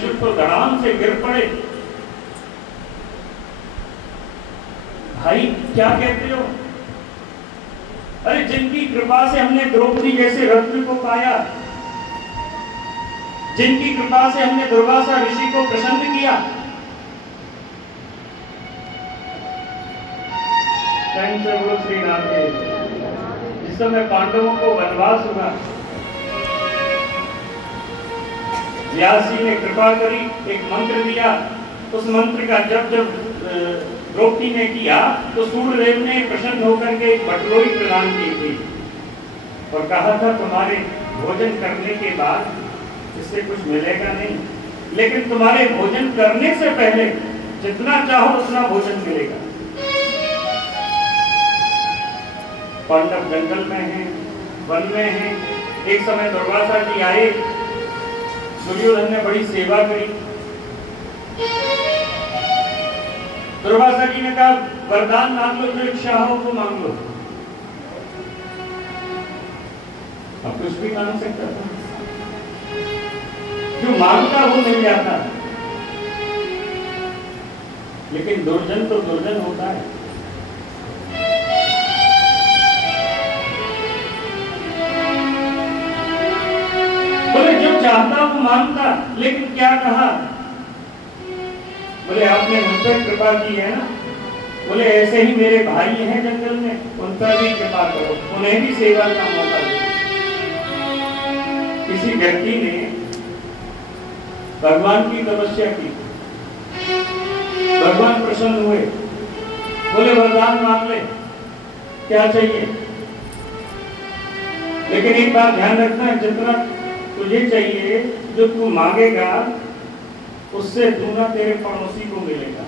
युधिष्ठिर तो धड़ाम से गिर पड़े। भाई क्या कहते हो? अरे जिनकी कृपा से हमने द्रौपदी जैसे रत्न को पाया, जिनकी कृपा से हमने दुर्वासा ऋषि को प्रसन्न किया, बोलो श्री राम के। जिस समय पांडवों को वनवास हुआ, व्यास जी ने कृपा करी, एक मंत्र दिया। उस मंत्र का जब द्रौपदी ने किया तो सूर्यदेव ने प्रसन्न होकर के एक बटलोई प्रदान की थी और कहा था तुम्हारे भोजन करने के बाद इससे कुछ मिलेगा नहीं, लेकिन तुम्हारे भोजन करने से पहले जितना चाहो उतना भोजन मिलेगा। पांडव जंगल में हैं, वन में हैं। एक समय दुर्वासा जी आए, दुर्योधन ने बड़ी सेवा करी। दुर्वासा जी ने कहा वरदान मांग लो, जो इच्छा हो वो मांग लो। अब कुछ भी मांग सकता था, जो मांगता वो मिल जाता, लेकिन दुर्जन तो दुर्जन होता है। बोले जो चाहता वो मांगता, लेकिन क्या कहा? बोले आपने मुझ पर कृपा की है ना, बोले ऐसे ही मेरे भाई हैं जंगल में, उन पर भी कृपा करो, उन्हें भी सेवा का मौका दो। किसी व्यक्ति ने भगवान की तपस्या की, भगवान प्रसन्न हुए, बोले वरदान मांग ले, क्या चाहिए? लेकिन एक बात ध्यान रखना, जितना तुझे चाहिए, जो तू मांगेगा उससे दूना तेरे पड़ोसी को मिलेगा।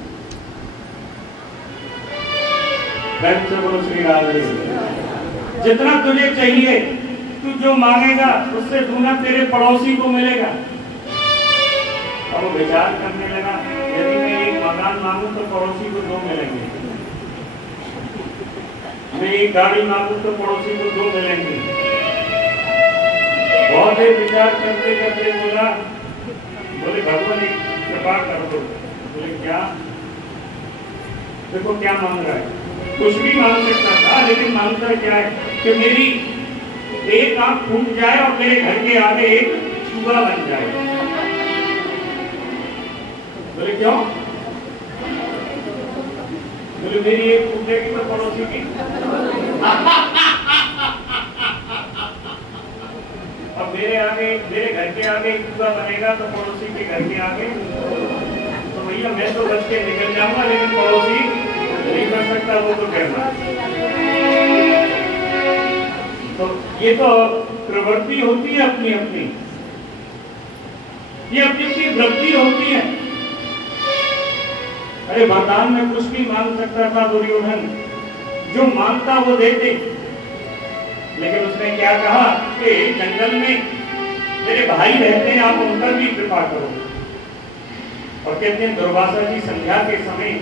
बोलो श्री राम। जितना तुझे चाहिए, तू जो मांगेगा उससे दूना तेरे पड़ोसी को मिलेगा। अब वो विचार करने लगा, यदि मैं एक मकान मांगू तो पड़ोसी को 2 मिलेंगे, मैं एक गाड़ी मांगू तो पड़ोसी को 2 मिलेंगे। बहुत ही विचार करते करते बोला, बोले भगवान कृपा कर दो। बोले क्या? देखो क्या मांग रहा है, कुछ भी मांग सकता था, लेकिन मांगता क्या है कि मेरी एक आंख फूट जाए और मेरे घर के आगे एक चूहा बन जाए। बोले क्यों? बोले मेरी एक फूटेगी तो पड़ोसी की। अब मेरे घर के आगे एक चूहा बनेगा तो पड़ोसी के घर के आगे, तो भैया मैं तो बच के निकल जाऊंगा, लेकिन पड़ोसी नहीं कर सकता, वो तो कहना। तो ये तो प्रवृत्ति होती है अपनी अपनी, ये अपनी अपनी वृत्ति होती है। अरे वरदान में कुछ भी मांग सकता था दुर्योधन, जो मांगता वो देते, लेकिन उसने क्या कहा कि जंगल में मेरे भाई रहते हैं, आप उन पर भी कृपा करो। और कहते हैं दुर्वासा जी संध्या के समय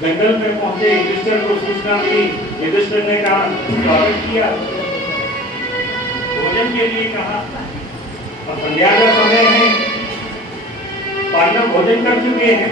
जंगल में पहुंचे, युधिष्ठिर को सूचना मिली, युधिष्ठिर ने कहा स्वागत किया, भोजन के लिए कहा। और संध्या का समय है, पांडव भोजन कर चुके हैं,